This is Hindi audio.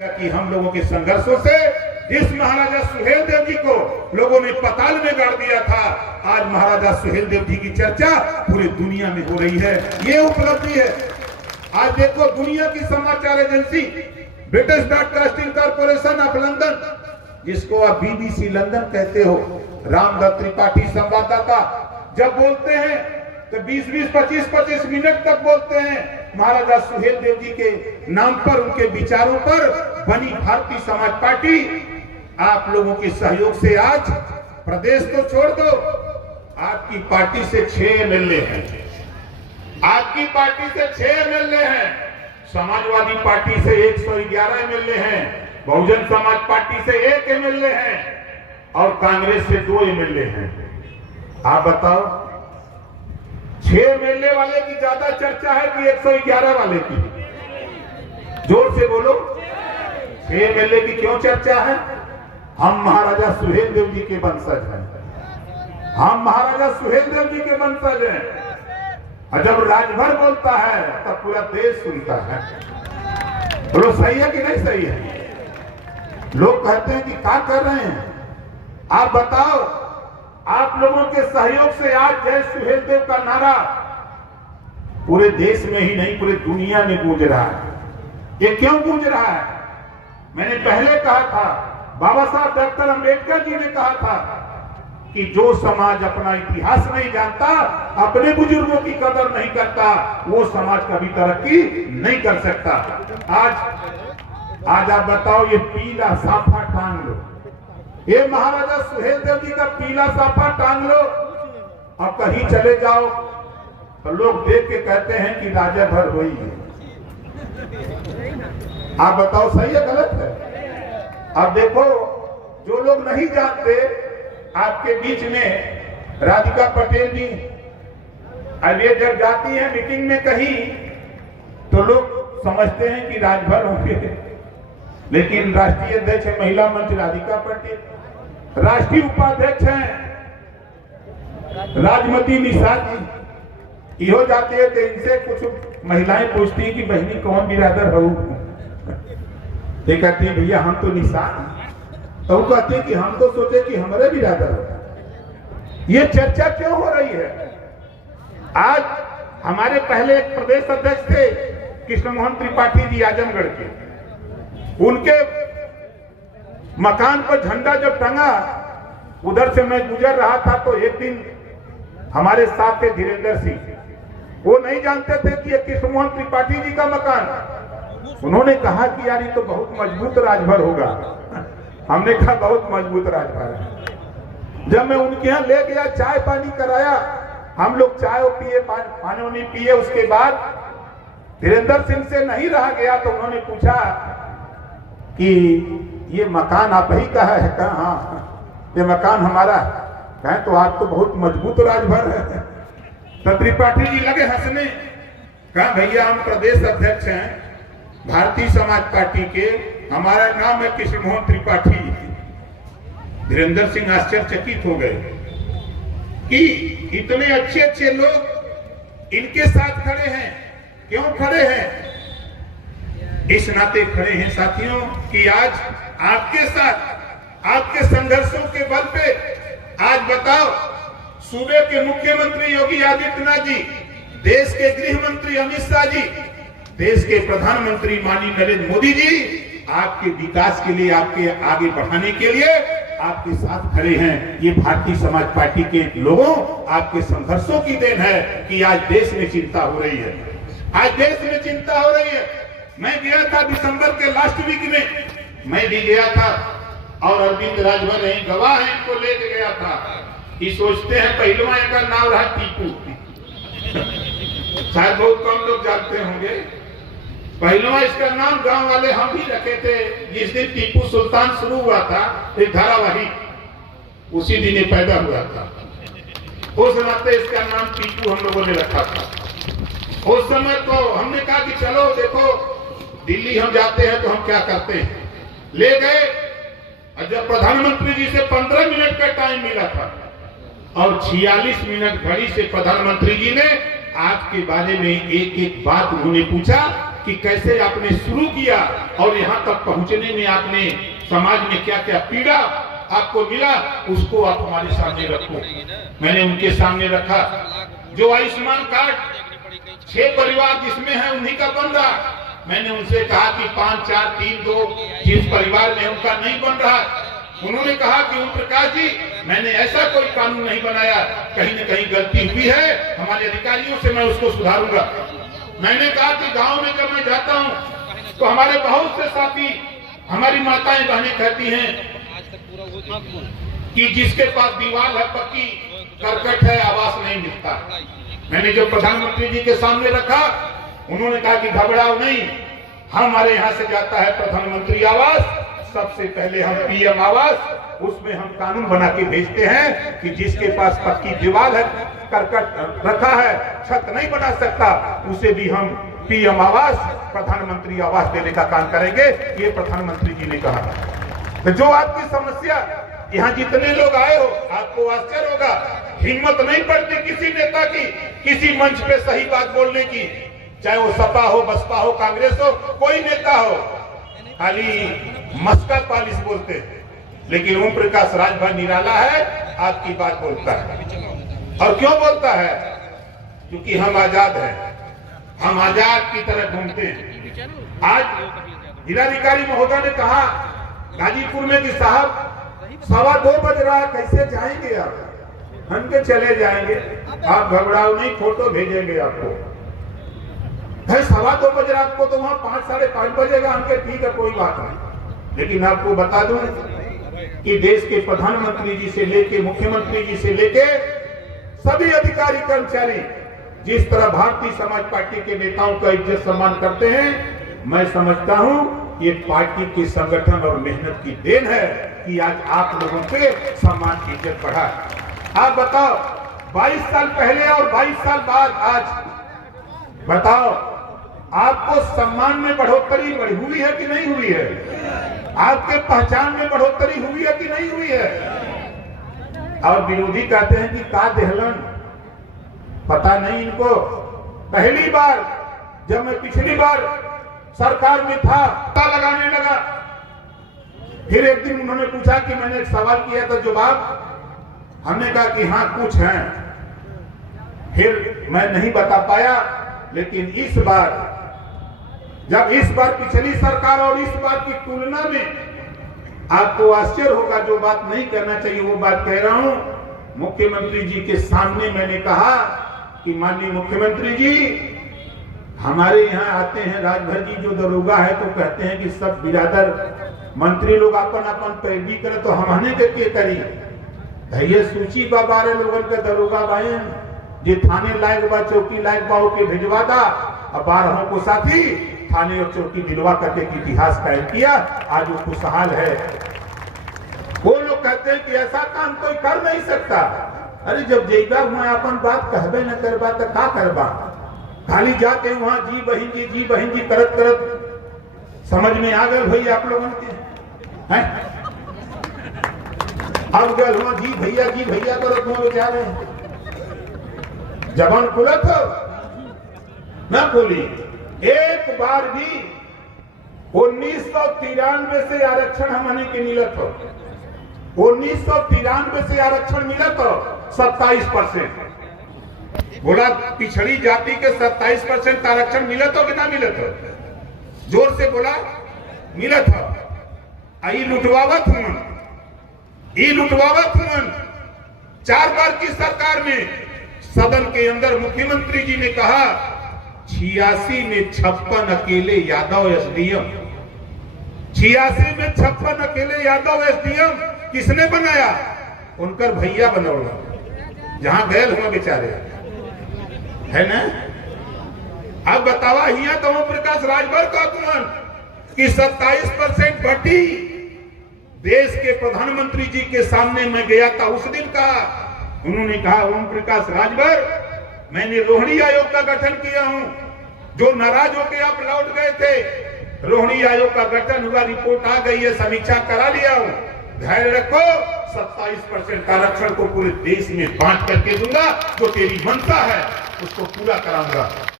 कि हम लोगों के संघर्षों से जिस महाराजा सुहेलदेव जी को लोगों ने पाताल में गाड़ दिया था, आज महाराजा सुहेलदेव जी की चर्चा पूरी दुनिया में हो रही है। ये उपलब्धि है। आज देखो दुनिया की समाचार agency British broadcasting corporation of London, जिसको आप बीबीसी लंदन कहते हो, रामदत्त त्रिपाठी संवाददाता जब बोलते हैं तो 20-20, 25-25 मिनट तक बोलते हैं महाराजा सुहेलदेव जी के नाम पर, उनके विचारों पर बनी भारतीय समाज पार्टी। आप लोगों के सहयोग से आज प्रदेश तो छोड़ दो, आपकी पार्टी से 6 एमएलए हैं, आपकी पार्टी से 6 एमएलए हैं, समाजवादी पार्टी से 111 एमएलए हैं, बहुजन समाज पार्टी से 1 एमएलए है और कांग्रेस से 2 एमएलए हैं। आप बताओ, 6 एमएलए वाले की ज्यादा चर्चा है कि 111 वाले की? जोर से बोलो, 6 एमएलए की क्यों चर्चा है? हम महाराजा सुहेलदेव जी के वंशज हैं, हम महाराजा सुहेलदेव जी के वंशज हैं। और जब राजभर बोलता है तब पूरा देश सुनता है। बोलो सही है कि नहीं सही है? लोग कहते हैं कि क्या कर रहे हैं? आप बताओ, आप लोगों के सहयोग से आज जय सुहेलदेव का नारा पूरे देश में ही नहीं पूरे दुनिया में गूंज रहा है। ये क्यों गूंज रहा है? मैंने पहले कहा था, बाबा साहब डॉक्टर अंबेडकर जी ने कहा था कि जो समाज अपना इतिहास नहीं जानता, अपने बुजुर्गों की कदर नहीं करता, वो समाज कभी तरक्की नहीं कर सकता। आज आप बताओ, ये पीला साफा टांग लो, ये महाराजा सुहेलदेव जी का पीला साफा टांग लो, अब कहीं चले जाओ तो लोग देख के कहते हैं कि राजा भर हुई है। आप बताओ सही है गलत है? अब देखो, जो लोग नहीं जानते, आपके बीच में राधिका पटेल जी अब ये जब जाती है मीटिंग में कहीं तो लोग समझते हैं कि राजभर होंगे, लेकिन राष्ट्रीय अध्यक्ष है महिला मंच राधिका पटेल, राष्ट्रीय उपाध्यक्ष हैं राजमती निषाद जी। हो जाते हैं तो इनसे कुछ महिलाएं पूछती हैं कि बहनी कौन बिरादर हो? ये कहती है भैया हम तो निषाद। तो वो कहती है कि हम तो सोचे कि हमारे बिरादर हो। ये चर्चा क्यों हो रही है? आज हमारे पहले एक प्रदेश अध्यक्ष थे कृष्ण मोहन त्रिपाठी जी आजमगढ़ के, उनके मकान पर झंडा जब टंगा, उधर से मैं गुजर रहा था तो एक दिन हमारे साथ थे धीरेन्द्र सिंह, वो नहीं जानते थे कि ये कृष्ण मोहन त्रिपाठी जी का मकान। उन्होंने कहा कि यार ये तो बहुत मजबूत राजभर होगा। हमने कहा बहुत मजबूत राजभर है। जब मैं उनके यहाँ ले गया, चाय पानी कराया, हम लोग चाय पिए, पानी पिए, उसके बाद धीरेन्द्र सिंह से नहीं रहा गया तो उन्होंने पूछा कि ये मकान आप ही का है? कहा हाँ, ये मकान हमारा है। कहें तो आज तो बहुत मजबूत राजभर है। तो त्रिपाठी जी लगे हंसने। कहा भैया हम प्रदेश अध्यक्ष हैं भारतीय समाज पार्टी के, हमारा नाम है कृष्ण मोहन त्रिपाठी। धीरेन्द्र सिंह आश्चर्यचकित हो गए कि इतने अच्छे अच्छे लोग इनके साथ खड़े हैं। क्यों खड़े हैं? इस नाते खड़े हैं साथियों कि आज आपके साथ, आपके संघर्षों के बल पे आज बताओ, सूबे के मुख्यमंत्री योगी आदित्यनाथ जी, देश के गृह मंत्री अमित शाह जी, देश के प्रधानमंत्री माननीय नरेंद्र मोदी जी आपके विकास के लिए, आपके आगे बढ़ाने के लिए आपके साथ खड़े हैं। ये भारतीय समाज पार्टी के लोगों, आपके संघर्षों की देन है कि आज देश में चिंता हो रही है, आज देश में चिंता हो रही है। मैं गया था दिसंबर के लास्ट वीक में, मैं भी गया था और अरविंद राजभर नहीं गवाह है, इनको लेके गया था। ये सोचते हैं पहलवान का नाम रहा टीपू, शायद बहुत कम लोग जानते होंगे। पहलवान इसका नाम गांव वाले हम भी रखे थे। जिस दिन टीपू सुल्तान शुरू हुआ था एक धारावाहिक, उसी दिन ये पैदा हुआ था। उस नाते इसका नाम टीपू हम लोगों ने रखा था। उस समय तो हमने कहा कि चलो देखो, दिल्ली हम जाते हैं तो हम क्या करते हैं, ले गए। और जब प्रधानमंत्री जी से 15 मिनट का टाइम मिला था और 46 मिनट घड़ी से प्रधानमंत्री जी ने आपके बारे में एक एक बात उन्होंने पूछा कि कैसे आपने शुरू किया और यहाँ तक पहुंचने में आपने समाज में क्या क्या पीड़ा आपको मिला, उसको आप हमारे सामने रखो। मैंने उनके सामने रखा। जो आयुष्मान कार्ड 6 परिवार जिसमें है उन्हीं का बन रहा। मैंने उनसे कहा कि 5, 4, 3, 2 जिस परिवार में उनका नहीं बन रहा। उन्होंने कहा कि ओम प्रकाश जी, मैंने ऐसा कोई कानून नहीं बनाया, कहीं न कहीं गलती हुई है, हमारे अधिकारियों से मैं उसको सुधारूंगा। मैंने कहा कि गांव में जब मैं जाता हूं तो हमारे बहुत से साथी, हमारी माताएं बहनें कहती हैं कि जिसके पास दीवार है पक्की, करकट है, आवास नहीं मिलता। मैंने जब प्रधानमंत्री जी के सामने रखा, उन्होंने कहा कि घबराओ नहीं, हमारे यहाँ से जाता है प्रधानमंत्री आवास, सबसे पहले हम पीएम आवास, उसमें हम कानून बना के भेजते हैं कि जिसके पास पक्की दीवार है, करकट रखा है, छत नहीं बना सकता, उसे भी हम पीएम आवास, प्रधानमंत्री आवास देने का काम करेंगे। ये प्रधानमंत्री जी ने कहा। तो जो आपकी समस्या, यहाँ जितने लोग आए हो, आपको आश्चर्य होगा, हिम्मत नहीं पड़ती किसी नेता की किसी मंच पे सही बात बोलने की, चाहे वो सपा हो, बसपा हो, कांग्रेस हो, कोई नेता हो, खाली मस्का पालिश बोलते हैं। लेकिन ओम प्रकाश राजभर निराला है, आपकी बात बोलता है। और क्यों बोलता है? क्योंकि हम आजाद हैं, हम आजाद की तरह घूमते हैं। आज जिलाधिकारी महोदय ने कहा गाजीपुर में कि साहब 2:15 बज रहा, कैसे जाएंगे आप? हम के चले जाएंगे, आप घबराओ नहीं, फोटो भेजेंगे आपको। है 2:15 बज रहा, आपको तो वहां 5, 5:30 बजेगा। हमके ठीक है, कोई बात नहीं। लेकिन आपको बता दूं कि देश के प्रधानमंत्री जी से लेके मुख्यमंत्री जी से लेके सभी अधिकारी कर्मचारी जिस तरह भारतीय समाज पार्टी के नेताओं का इज्जत सम्मान करते हैं, मैं समझता हूं ये पार्टी के संगठन और मेहनत की देन है कि आज आप लोगों के सम्मान की इज्जत बढ़ा। आप बताओ, 22 साल पहले और 22 साल बाद आज बताओ, आपको सम्मान में बढ़ोतरी हुई है कि नहीं हुई है? आपके पहचान में बढ़ोतरी हुई है कि नहीं हुई है? और विरोधी कहते हैं कि का देहलन, पता नहीं इनको। पहली बार जब मैं पिछली बार सरकार में था, पता लगाने लगा। फिर एक दिन उन्होंने पूछा कि मैंने एक सवाल किया था, जवाब हमने कहा कि हाँ कुछ है। फिर मैं नहीं बता पाया। लेकिन इस बार, जब इस बार पिछली सरकार और इस बार की तुलना में आपको आश्चर्य होगा, जो बात नहीं करना चाहिए वो बात कह रहा हूं। मुख्यमंत्री जी के सामने मैंने कहा कि माननीय मुख्यमंत्री जी, हमारे यहाँ आते हैं राजभर जी जो दरोगा है, तो कहते हैं कि सब बिरादर मंत्री लोग अपन अपन पैरवी करे, तो हमने के करी ये सूची बा 12 लोगन के दरोगा बाए जे थाने लायक बा, चौकी लायक बा, के भिजवा दा। अब 12 को साथी थाने और चौकी दिलवा करके इतिहास कायम किया, आज वो खुशहाल है। वो लोग कहते हैं कि ऐसा काम कोई कर नहीं सकता। अरे जब जेबा वहां अपन बात कहबे न करबा तो का करबा? खाली जाके वहां जी बहन जी करत करत समझ में आ गए भाई आप लोगों के हैं। अब गल वहां जी भैया करत वहां बेचारे जबान खुलत हो ना खुली। एक बार भी 1993 से आरक्षण हमने के मिलत हो, 1993 से आरक्षण मिलत हो 27%। बोला पिछड़ी जाति के 27% आरक्षण मिलत हो कि ना मिलत हो? जोर से बोला मिलत हो। आई लुटवावत हुन 4 बार की सरकार में सदन के अंदर मुख्यमंत्री जी ने कहा 86 में 56 अकेले यादव एसडीएम, 86 में 56 अकेले यादव एसडीएम किसने बनाया? उनकर भैया बनौला, जहां गए हुआ बेचारे है ना। अब बतावा हिया तो ओम प्रकाश राजभर का तुमन कि 27% बढ़ी। देश के प्रधानमंत्री जी के सामने मैं गया था उस दिन कहा, उन्होंने कहा ओम प्रकाश राजभर, मैंने रोहिणी आयोग का गठन किया हूं। जो नाराज होकर आप लौट गए थे, रोहिणी आयोग का गठन हुआ, रिपोर्ट आ गई है, समीक्षा करा लिया हूं। धैर्य रखो, 27% आरक्षण को पूरे देश में बांट करके दूंगा। जो तेरी मनसा है उसको पूरा कराऊंगा।